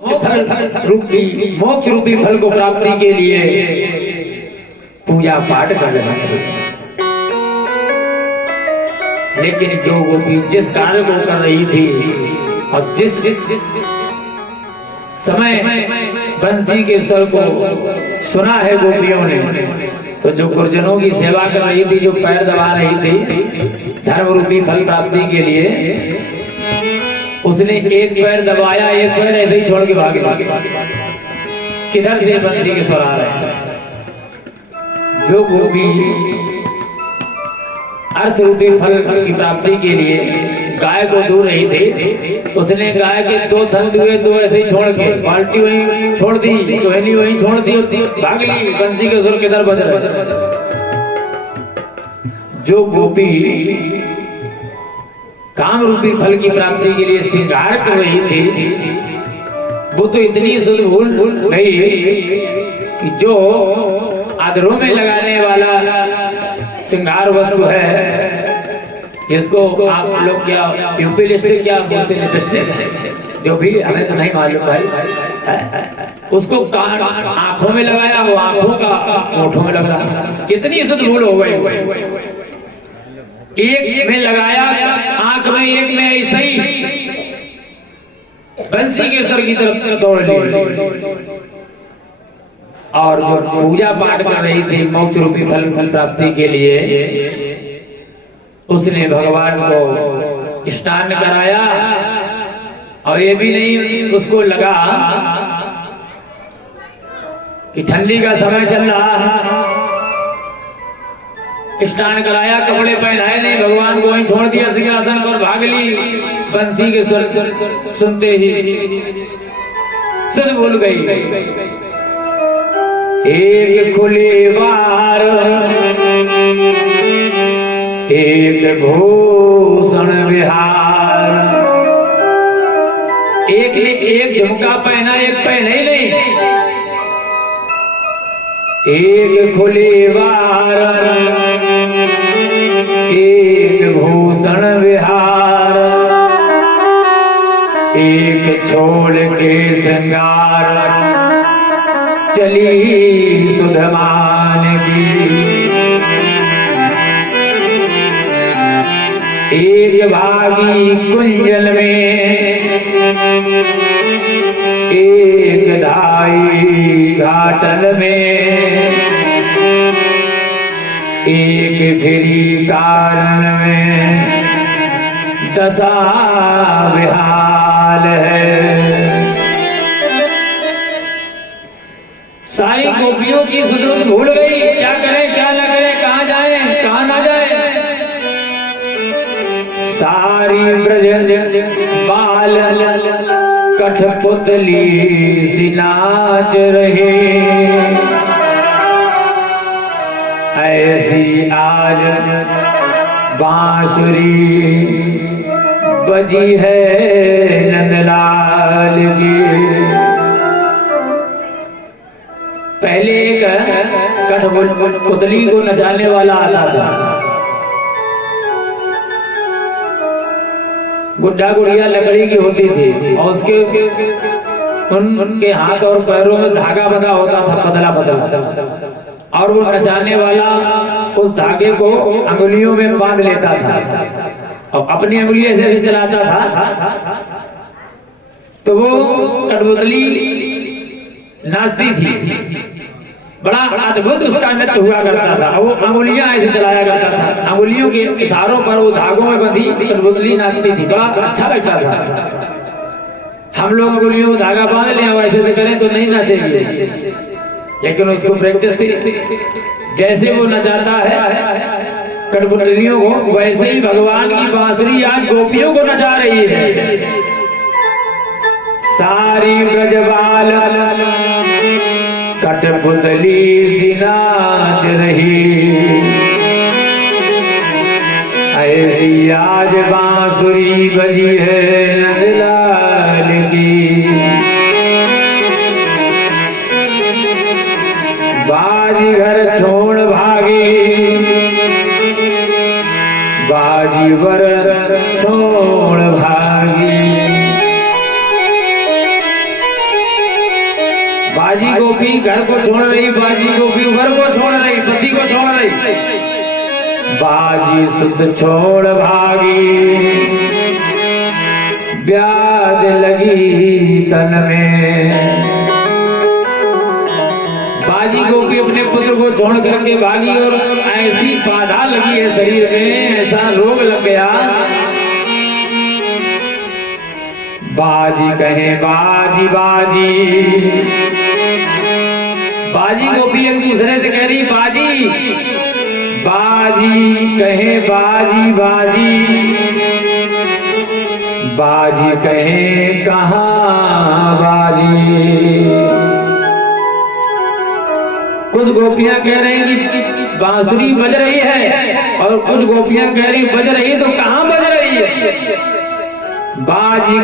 मोक्ष रूपी फल को प्राप्ति के लिए पूजा पाठ कर रहे थे। लेकिन जो गोपी जिस कार्य को कर रही थी और जिस समय बंसी के स्वर को सुना है गोपियों ने, तो जो गुरुजनों की सेवा कर रही थी, जो पैर दबा रही थी धर्म रूपी फल प्राप्ति के लिए, उसने एक पैर दबाया, एक पैर ऐसे ही छोड़ के भागे। किधर से बंसी के स्वर आ रहे हैं? जो गोपी अर्थ रूपी फल की प्राप्ति के लिए गाय को दूर रही थी, उसने गाय के दो थन दुए दो ऐसे ही छोड़ के बाल्टी वहीं छोड़ दी, टोहनी वहीं छोड़ दी, भाग ली। बंसी के सुर किधर बज रहे? जो गोपी काम रूपी फल की प्राप्ति के लिए श्रृंगार कर रही थी, वो तो इतनी शुद्ध भूल गई कि जो आदरों में लगाने वाला श्रृंगार वस्तु है, इसको आप लोग क्या यूपी लिपस्टिक क्या बोलते हैं, लिपस्टिक जो भी, हमें तो नहीं मालूम भाई, उसको आंखों में लगाया, वो आंखों का ओठों में लग रहा। कितनी शुद्ध भूल हो गई। एक में लगाया आंख में, एक में ऐसा ही बंसी के स्वर की तरफ दौड़ ली। और जो पूजा पाठ कर रही थी मोक्ष रूपी फल प्राप्ति के लिए, उसने भगवान को स्नान कराया। और ये भी नहीं उसको लगा कि ठंडी का समय चल रहा है, स्नान कराया, कपड़े पहनाए नहीं, भगवान को वहीं छोड़ दिया सिंहासन पर, भाग ली। बंसी के स्वर सुनते ही सुध भूल गई। एक खुले बार एक भूषण विहार, एक ने एक झुमका पहना, एक पहने ही नहीं। एक खुले बार एक भूषण विहार, एक छोड़ के श्रृंगार, चली सुधमान की। एक भागी कुंजल में, एक धाई घाटल में, एक फिरी कारण में, दशा विहाल है। सारी गोपियों की सुदृढ़ भूल गई, क्या करें क्या ना करें, कहाँ जाए कहाँ ना जाए। सारी ब्रज बाल कठपुतली सी नाच रही, ऐसी आज बांसुरी बजी है नंदलाल की। पहले एक कठपुतली को नचाने वाला आता था, गुड्डा गुड़िया लकड़ी की होती थी, और उसके उनके हाथ और पैरों में धागा बंधा होता था, पतला पतला, और वो नचाने वाला उस धागे को अंगुलियों में बांध लेता था और अपनी अंगुलियां ऐसे चलाता था, तो वो कठपुतली नाचती थी। बड़ा अद्भुत उसका नृत्य हुआ करता था। वो अंगुलियां ऐसे चलाया करता था, अंगुलियों के इशारों पर वो धागों में बंधी कठपुतली नाचती थी, बड़ा अच्छा लगता था। हम लोग अंगुलियों में धागा बांध लें वैसे से करें तो नहीं नाचेगी, लेकिन उसको प्रैक्टिस थी। जैसे वो नचाता है कठपुतलियों को, वैसे ही भगवान की बांसुरी आज गोपियों को नचा रही है। सारी ब्रजबाल कठपुतली सी नाच रही, ऐसी आज बांसुरी बजी है नंदलाल की। बाजी घर छोड़ भागी, बाजी वर छोड़ भागी, घर को छोड़ रही, बाजी गोपी घर को छोड़ रही, पति को छोड़ रही। बाजी सुत छोड़ भागी, ब्याद लगी तन में। बाजी गोपी अपने पुत्र को छोड़ करके भागी और ऐसी बाधा लगी है शरीर में, ऐसा रोग लग गया। बाजी कहे बाजी बाजी, बाजी गोपी एक दूसरे से कह रही बाजी बाजी, कहे बाजी बाजी, बाजी कहे कहाँ बाजी। कुछ गोपियां कह रही कि बांसुरी बज रही है और कुछ गोपियां कह रही बज रही है तो कहाँ बज रही है। बाजी